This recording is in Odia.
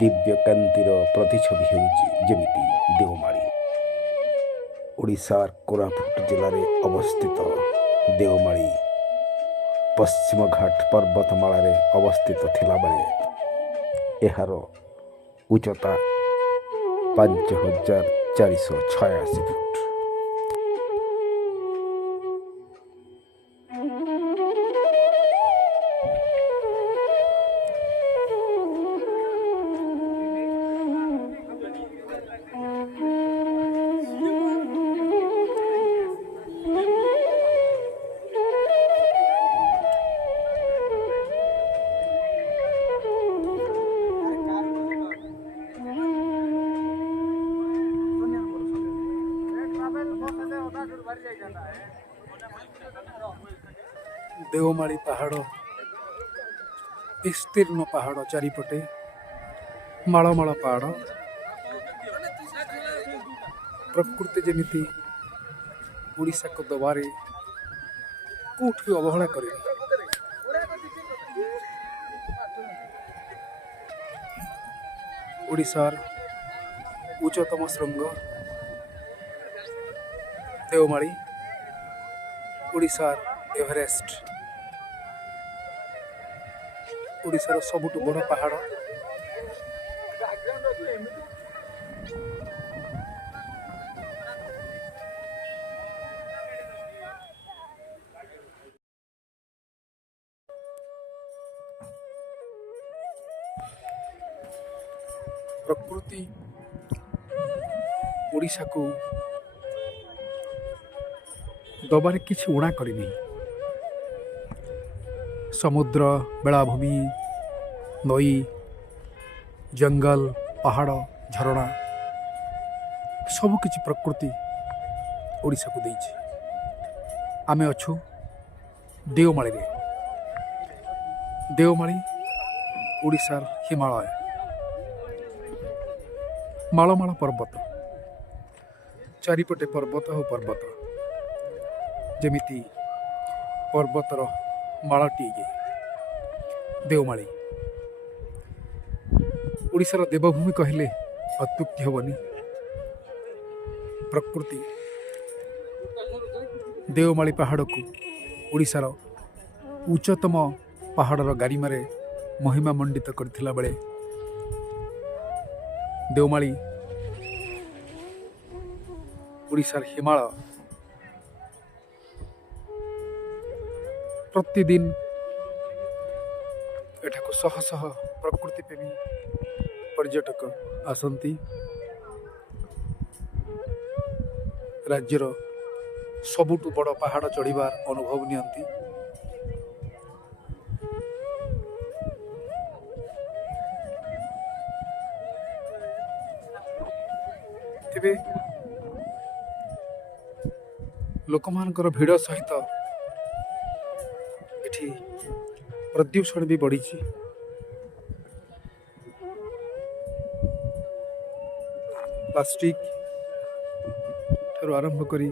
ଦିବ୍ୟକାନ୍ତିର ପ୍ରତିଛବି ହେଉଛି ଯେମିତି ଦେଓମାଳି। ଓଡ଼ିଶାର କୋରାପୁଟ ଜିଲ୍ଲାରେ ଅବସ୍ଥିତ ଦେଓମାଳି ପଶ୍ଚିମଘାଟ ପର୍ବତମାଳାରେ ଅବସ୍ଥିତ ଥିଲାବେଳେ ଏହାର ଉଚ୍ଚତା 5486 ଫୁଟ। ଦେଓମାଳି ପାହାଡ଼ ବିସ୍ତୀର୍ଣ୍ଣ ପାହାଡ଼, ଚାରିପଟେ ମାଳମାଳ ପାହାଡ଼। ପ୍ରକୃତି ଯେମିତି ଓଡ଼ିଶାକୁ ଦବାରେ କୋଉଠି ଅବହେଳା କରେନି। ଓଡ଼ିଶାର ଉଚ୍ଚତମ ଶୃଙ୍ଗ ଦେଓମାଳି, ଓଡ଼ିଶାର ଏଭରେଷ୍ଟ, ଓଡ଼ିଶାର ସବୁଠୁ ବଡ଼ ପାହାଡ଼। ପ୍ରକୃତି ଓଡ଼ିଶାକୁ ଦବାରେ କିଛି ଉଣା କରିନି। ସମୁଦ୍ର, ବେଳାଭୂମି, ନଈ, ଜଙ୍ଗଲ, ପାହାଡ଼, ଝରଣା ସବୁକିଛି ପ୍ରକୃତି ଓଡ଼ିଶାକୁ ଦେଇଛି। ଆମେ ଅଛୁ ଦେଓମାଳିରେ। ଦେଓମାଳି ଓଡ଼ିଶାର ହିମାଳୟ, ମାଳମାଳ ପର୍ବତ, ଚାରିପଟେ ପର୍ବତ ଓ ପର୍ବତ, ଯେମିତି ପର୍ବତର ମାଳଟିଏ ଦେଓମାଳି। ଓଡ଼ିଶାର ଦେବଭୂମି କହିଲେ ଅତ୍ୟୁକ୍ତି ହେବନି। ପ୍ରକୃତି ଦେଓମାଳି ପାହାଡ଼କୁ ଓଡ଼ିଶାର ଉଚ୍ଚତମ ପାହାଡ଼ର ଗାରିମାରେ ମହିମା ମଣ୍ଡିତ କରିଥିଲା ବେଳେ ଦେଓମାଳି ଓଡ଼ିଶାର ହିମାଳୟ ପ୍ରତିଦିନ ଏଠାକୁ ଶହ ଶହ ପ୍ରକୃତି ପ୍ରେମୀ ପର୍ଯ୍ୟଟକ ଆସନ୍ତି। ରାଜ୍ୟର ସବୁଠୁ ବଡ଼ ପାହାଡ଼ ଚଢ଼ିବାର ଅନୁଭବ ନିଅନ୍ତି। ତେବେ ଲୋକମାନଙ୍କର ଭିଡ଼ ସହିତ ଏଠି ପ୍ରଦୂଷଣ ବି ବଢ଼ିଛି। ପ୍ଲାଷ୍ଟିକ ଠାରୁ ଆରମ୍ଭ କରି